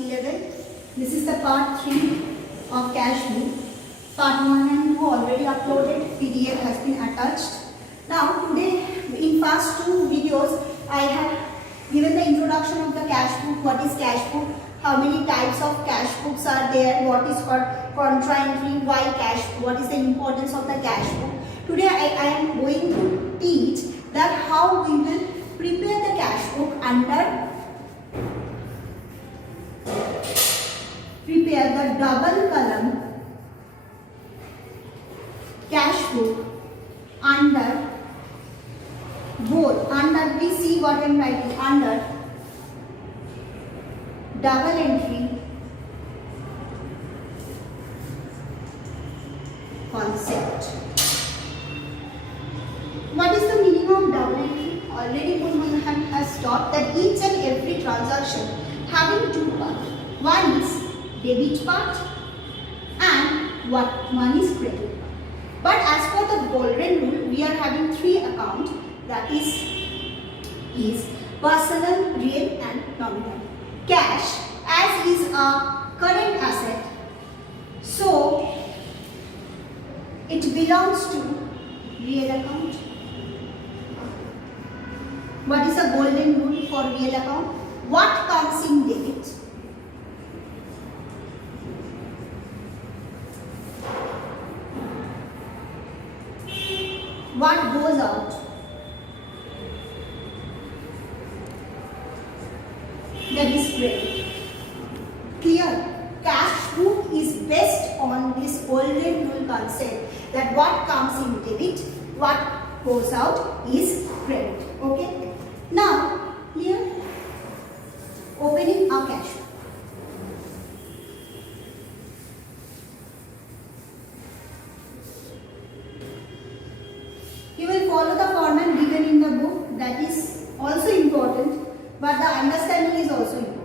11. This is the part 3 of cash book. Part 1 and 2 already uploaded. PDF has been attached. Now today in first two videos I have given the introduction of the cash book. What is cash book? How many types of cash books are there? What is called contra entry? Why cash? What is the importance of the cash book? Today I am going to teach that how we will prepare the cash book under prepare the double column cash book under both under we see what I am writing under double entry concept. What is the meaning of double entry? Already Guru has taught that each and every transaction having two parts. One is debit part and one is credit part. But as per the golden rule, we are having three accounts, that is personal, real and nominal. Cash as is a current asset, so it belongs to real account. What is the golden rule for real account? What comes in debit? What goes out? That is credit. Clear? Cash book is based on this golden rule concept that what comes in debit, what goes out is credit. Okay? Now, here, opening a cash book. You will follow the format given in the book. That is also important, but the understanding is also important.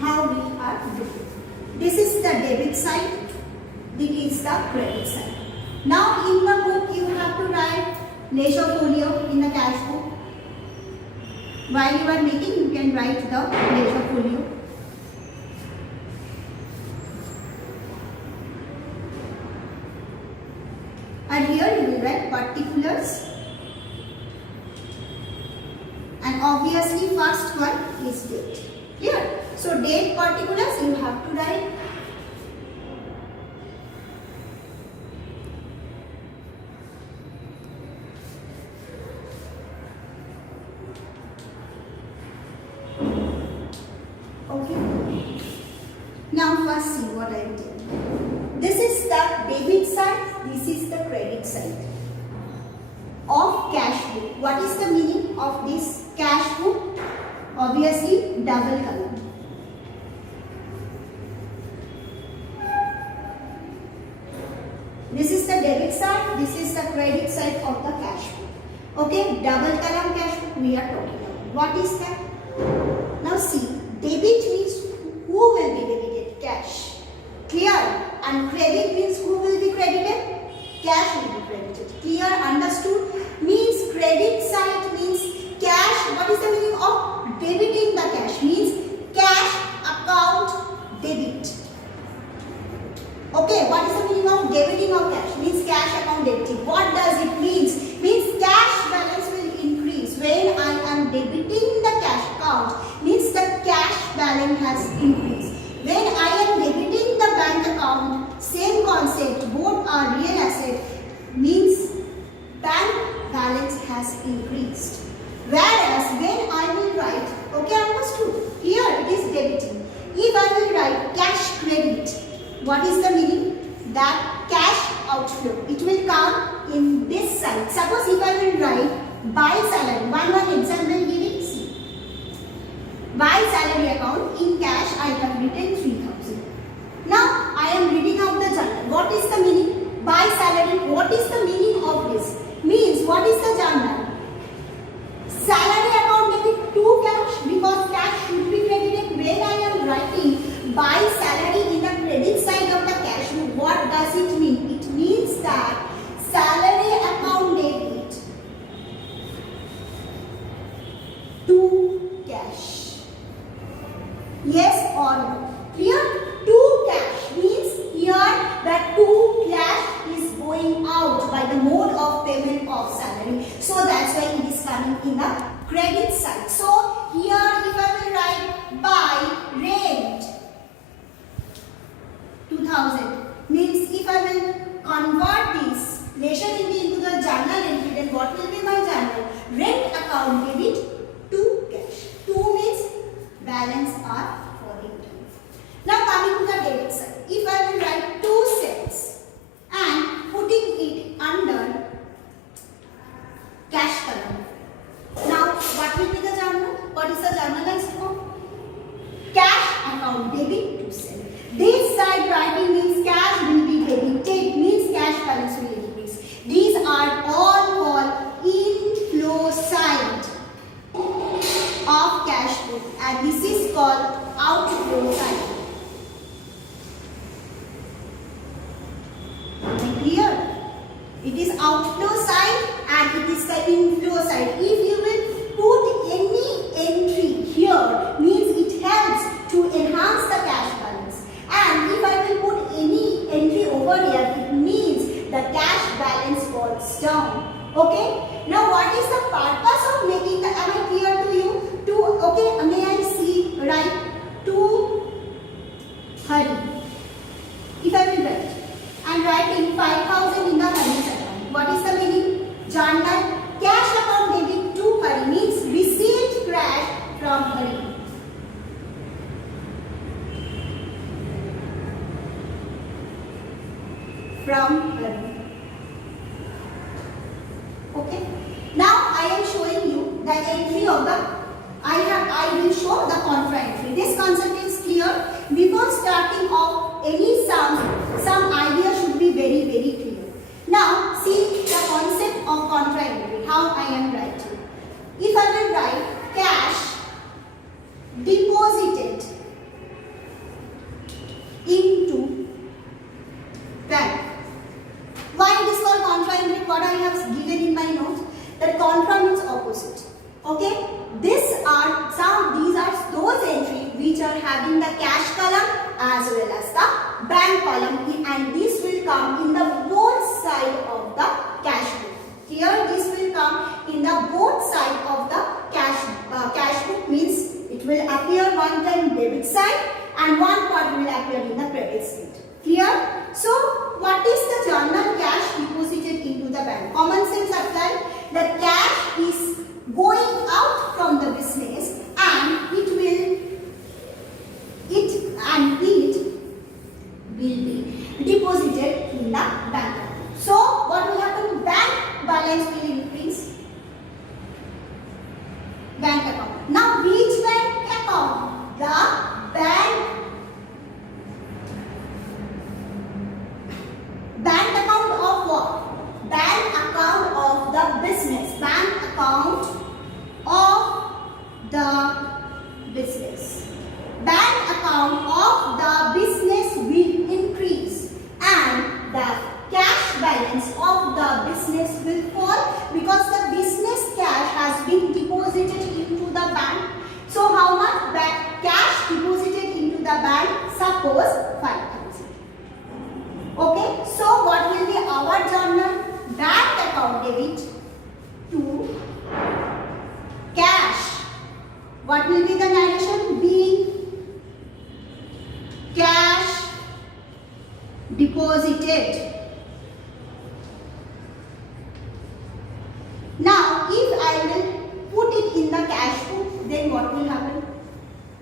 How we are doing. This is the debit side, this is the credit side. Now in the book you have to write leisure folio in the cash book. While you are making, you can write the leisure folio. And here you will write particulars. And obviously first one is date. Clear? So date particulars you have to write. Okay. Now first see what I am doing. This is the debit side, this is the credit side of cash book. What is the meaning of this cash book? Obviously double column. This is the debit side, this is the credit side of the cash book. Okay, double column cash book we are talking about. What is that? Now see, debit means who will be debited? Cash. Clear? And credit means who will be credited? Cash will be credited. Clear? Understood? Means credit side means cash. What is the meaning of debiting the cash? Means cash account debit. Okay, what is the meaning of debiting of cash? Means cash account debiting. What does it mean? Means cash balance will increase. When I am debiting the cash account, means the cash balance has increased. When I am debiting the bank account, same concept, both are real asset, means bank balance has increased. Whereas when I will write, okay, understood, here it is debiting. If I will write cash credit, what is the meaning? That cash outflow, it will come in of salary. So that's why it is coming in the credit side. So here if I will write by rent 2000 means if I will convert this leisure into the journal entry, then what will be my journal? Rent account debit to cash. 2 means balance are falling down. Now coming to the debit side. If I will write 2 cents and putting it under cash column. Now what will be the journal? What is the journalized form? Cash account debit 2 cents. This side writing means cash will be debited, means cash balance will increase. These are all called inflow side of cash book and this is called outflow side. Am I clear? It is outflow side and it is the inflow side. If you will put any entry here, means it helps to enhance the cash balance. And if I will put any entry over here, it means the cash balance falls down. Okay? Now what is the purpose of making the, am I clear to you? Okay, may I see, write to hurry. If I will write, and writing 5,000 in the hurry account. What is the meaning? Journal cash account debit to hurry means received cash from hurry. From hurry. Okay. Now I am showing you the entry of the. I will show the contra entry. This concept is clear. Before starting off any sum, some idea should be very clear. Now see the concept of contra entry. How I am writing. If I will write cash deposited into bank. Why it is called contra entry? What I have given in my notes. That contra means opposite. Okay. These are those entries which are having the cash column as well as the bank column, and this will come in the both side of the cash book. Here this will come in the both side of the cash book means it will appear one time debit side and one part will appear in the credit side. Clear? So what is the journal cash deposited into the bank? Common sense apply. The cash is going out from the business and it will be deposited in the bank. So what will happen? Bank balance will increase. Bank account. Now which bank account? The bank account of what? Bank account of the business. Bank account of the business. Bank account of the business will increase and the cash balance of the business will fall because the business cash has been deposited into the bank. So how much cash deposited into the bank? Suppose 5,000. Okay. So what will be our journal? Bank account debit to cash. What will be the narration? Being cash deposited. Now if I will put it in the cash book, then what will happen?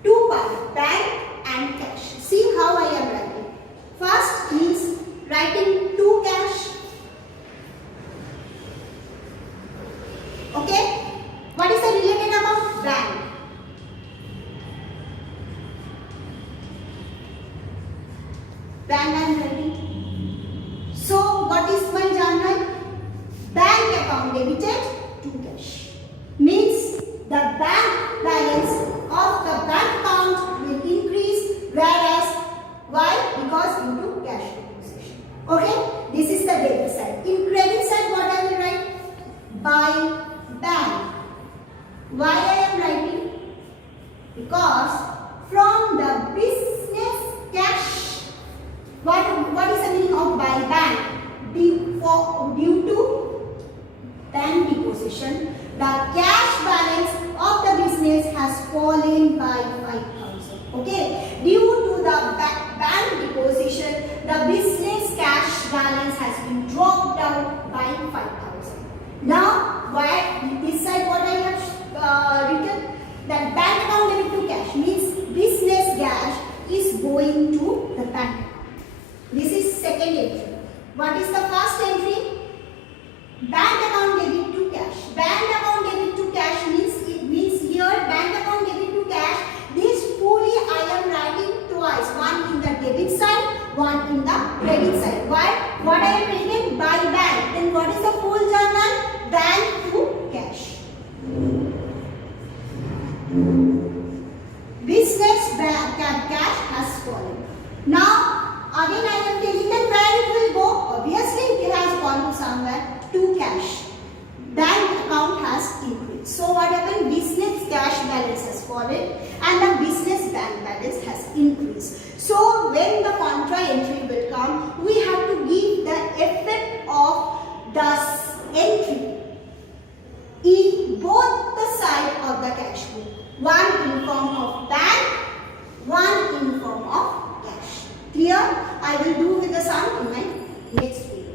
Two parts, bank and cash. See how I am writing. First means writing to cash deposition, the cash balance of the business has fallen by 5,000. Okay, due to the bank deposition, the business cash balance has been dropped down by 5,000. Now, this side what I have written, that bank account debit to cash means business cash is going to the bank account. This is second entry. What is the first entry? Bank account debit to cash. Bank account debit to cash means, it means here bank account debit to cash. This fully I am writing twice. One in the debit side, one in the credit side. Why? What I am writing? By bank. Then what is the full journal? Bank to cash. Business cash has fallen. Now, again I am telling that where it will go. Obviously, it has gone to somewhere to cash. Bank account has increased. So, what happened? Business cash balance has fallen and the business bank balance has increased. So, when the contra entry will come, we have to give the effect of the entry in both the side of the cash book. One in form of bank, one in form of cash. Clear? I will do with the sum in my next video.